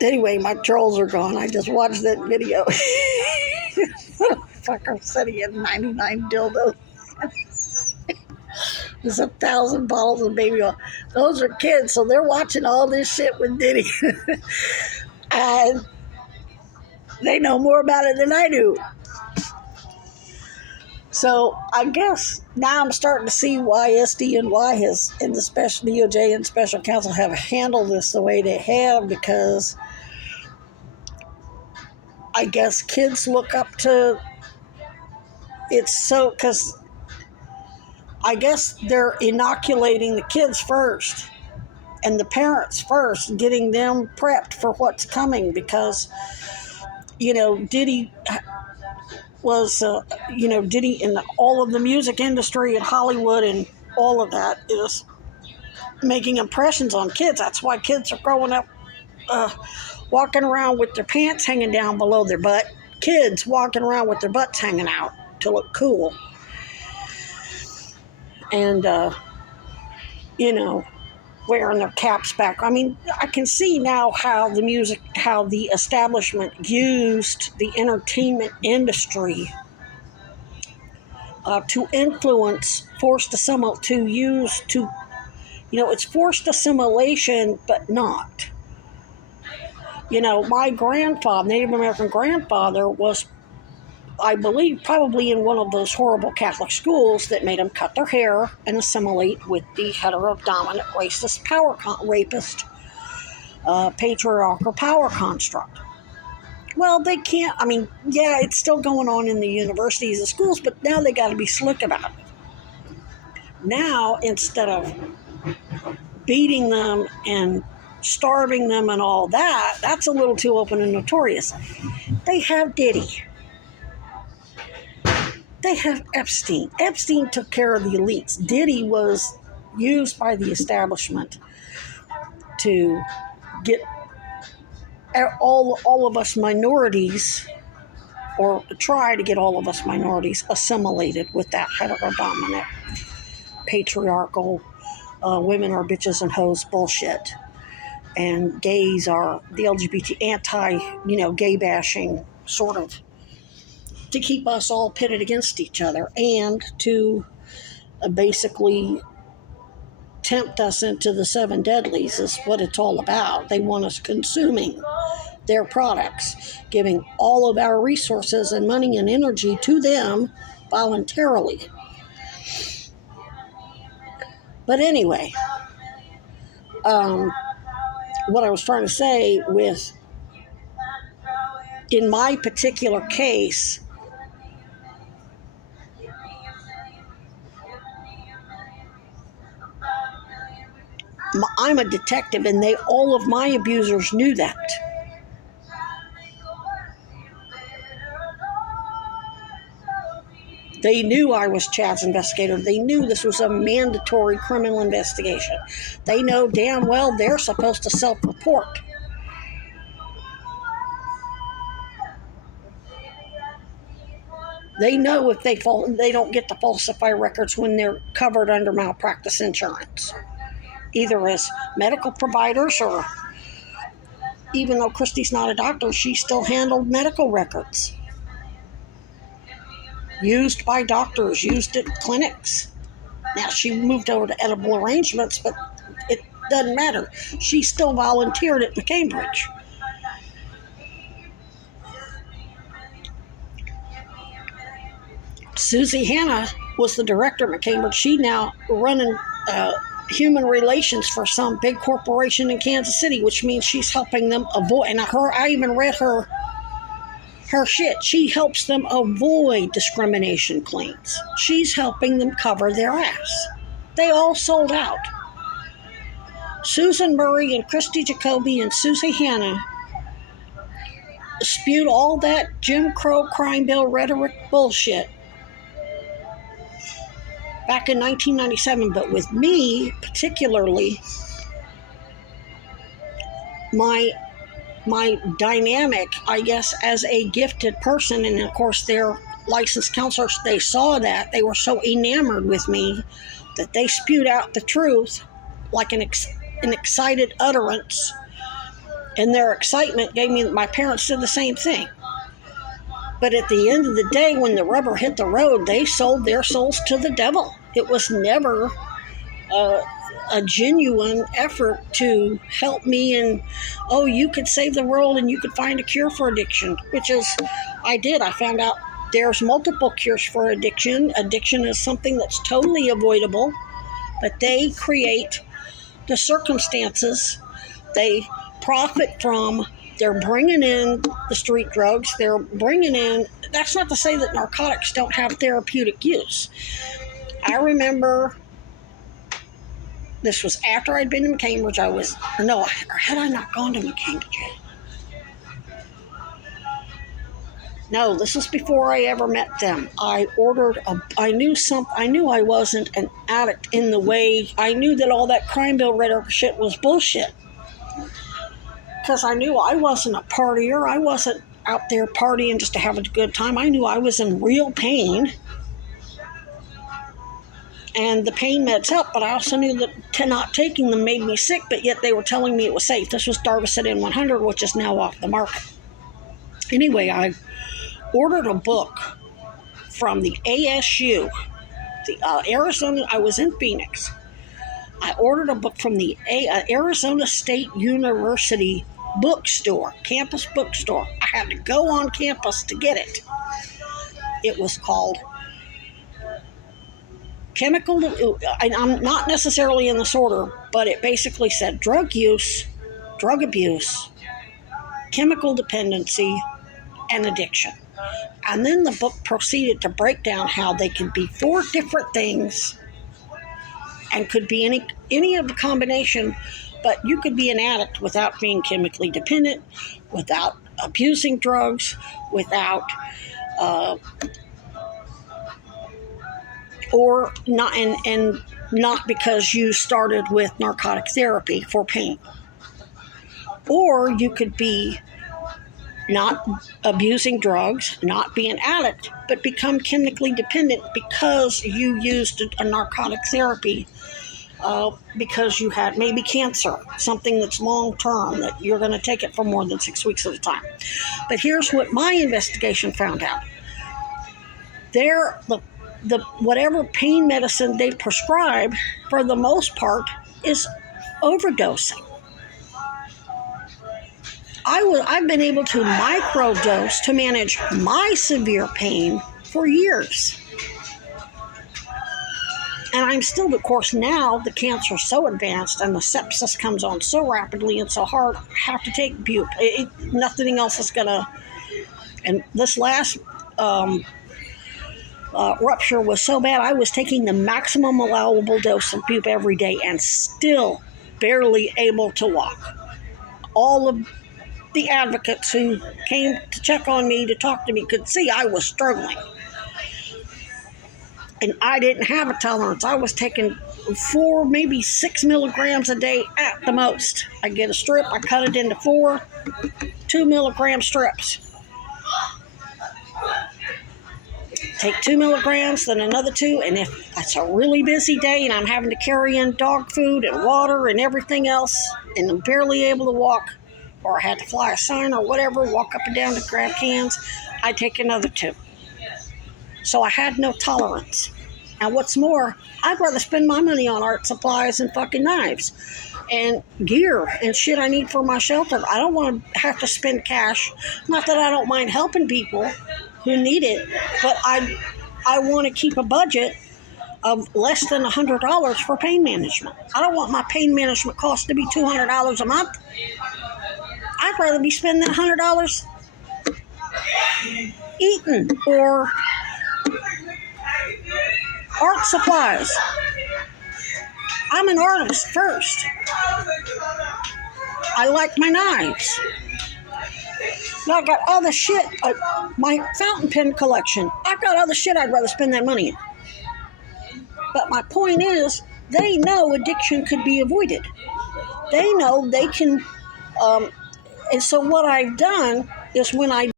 Anyway, my trolls are gone. I just watched that video. Fucker said he had 99 dildos. There's 1,000 bottles of baby oil. Those are kids, so they're watching all this shit with Diddy. And they know more about it than I do. So I guess now I'm starting to see why SDNY has, and the special DOJ and special counsel have handled this the way they have, because I guess kids look up to it's so, because I guess they're inoculating the kids first and the parents first, getting them prepped for what's coming, because, Diddy was, Diddy in all of the music industry and Hollywood and all of that is making impressions on kids. That's why kids are growing up walking around with their pants hanging down below their butt. Kids walking around with their butts hanging out to look cool. And, wearing their caps back. I mean, I can see now how the establishment used the entertainment industry to influence it's forced assimilation, but not. My grandfather, Native American grandfather, was, I believe, probably in one of those horrible Catholic schools that made them cut their hair and assimilate with the hetero-dominant racist patriarchal power construct. Well, they can't, it's still going on in the universities and schools, but now they got to be slick about it. Now, instead of beating them and starving them and all that, that's a little too open and notorious. They have Diddy. They have Epstein. Epstein took care of the elites. Diddy was used by the establishment to get all of us minorities, or try to get all of us minorities assimilated with that heterodominant, patriarchal, women are bitches and hoes bullshit. And gays are the LGBT gay bashing sort of, to keep us all pitted against each other and to basically tempt us into the seven deadlies is what it's all about. They want us consuming their products, giving all of our resources and money and energy to them voluntarily. But anyway, what I was trying to say in my particular case, I'm a detective, and all of my abusers knew that. They knew I was Chad's investigator. They knew this was a mandatory criminal investigation. They know damn well they're supposed to self-report. They know if they don't get to falsify records when they're covered under malpractice insurance, either as medical providers, or even though Christy's not a doctor, she still handled medical records used by doctors, used at clinics. Now, she moved over to edible arrangements, but it doesn't matter. She still volunteered at Cambridge. Susie Hanna was the director at Cambridge. She now running human relations for some big corporation in Kansas City, which means she's helping them avoid. And I even read her shit. She helps them avoid discrimination claims. She's helping them cover their ass. They all sold out. Susan Murray and Christy Jacoby and Susie Hanna spewed all that Jim Crow crime bill rhetoric bullshit back in 1997, but with me particularly, my dynamic, I guess, as a gifted person, and of course their licensed counselors, they saw that. They were so enamored with me that they spewed out the truth like an excited utterance And their excitement gave me, my parents did the same thing. But at the end of the day, when the rubber hit the road, they sold their souls to the devil. It was never a genuine effort to help me and, oh, you could save the world and you could find a cure for addiction, which is, I did. I found out there's multiple cures for addiction. Addiction is something that's totally avoidable, but they create the circumstances. They profit from. They're bringing in the street drugs. They're bringing in, that's not to say that narcotics don't have therapeutic use. I remember, this was after I'd been in Cambridge. Or had I not gone to Cambridge yet? No, this was before I ever met them. I knew I wasn't an addict in the way, I knew that all that crime bill rhetoric shit was bullshit. Because I knew I wasn't a partier. I wasn't out there partying just to have a good time. I knew I was in real pain. And the pain meds helped, but I also knew that not taking them made me sick, but yet they were telling me it was safe. This was Darvocet N100, which is now off the market. Anyway, I ordered a book from the ASU, the Arizona. I was in Phoenix. I ordered a book from the Arizona State University bookstore, campus bookstore. I had to go on campus to get it. It was called Chemical, I'm not necessarily in this order, but it basically said drug use, drug abuse, chemical dependency, and addiction. And then the book proceeded to break down how they can be 4 different things and could be any of the combination, but you could be an addict without being chemically dependent, without abusing drugs, without or not, and not because you started with narcotic therapy for pain. Or you could be not abusing drugs, not be an addict, but become chemically dependent because you used a narcotic therapy because you had maybe cancer, something that's long-term, that you're going to take it for more than 6 weeks at a time. But here's what my investigation found out. The whatever pain medicine they prescribe, for the most part, is overdosing. I've been able to microdose to manage my severe pain for years. And I'm still, of course, now the cancer is so advanced and the sepsis comes on so rapidly and so hard, I have to take bupe. Nothing else is going to... And this last rupture was so bad, I was taking the maximum allowable dose of bupe every day and still barely able to walk. All of the advocates who came to check on me, to talk to me, could see I was struggling. And I didn't have a tolerance. I was taking 4, maybe 6 milligrams a day at the most. I get a strip, I cut it into 4 2-milligram strips. Take 2 milligrams, then another 2, and if it's a really busy day and I'm having to carry in dog food and water and everything else, and I'm barely able to walk, or I had to fly a sign or whatever, walk up and down to grab cans, I take another 2. So I had no tolerance. And what's more, I'd rather spend my money on art supplies and fucking knives and gear and shit I need for my shelter. I don't want to have to spend cash. Not that I don't mind helping people who need it, but I want to keep a budget of less than $100 for pain management. I don't want my pain management cost to be $200 a month. I'd rather be spending $100 eating or art supplies. I'm an artist first. I like my knives. Now I got other shit, my fountain pen collection. I've got other shit I'd rather spend that money in. But my point is, they know addiction could be avoided. They know they can, and so what I've done is when I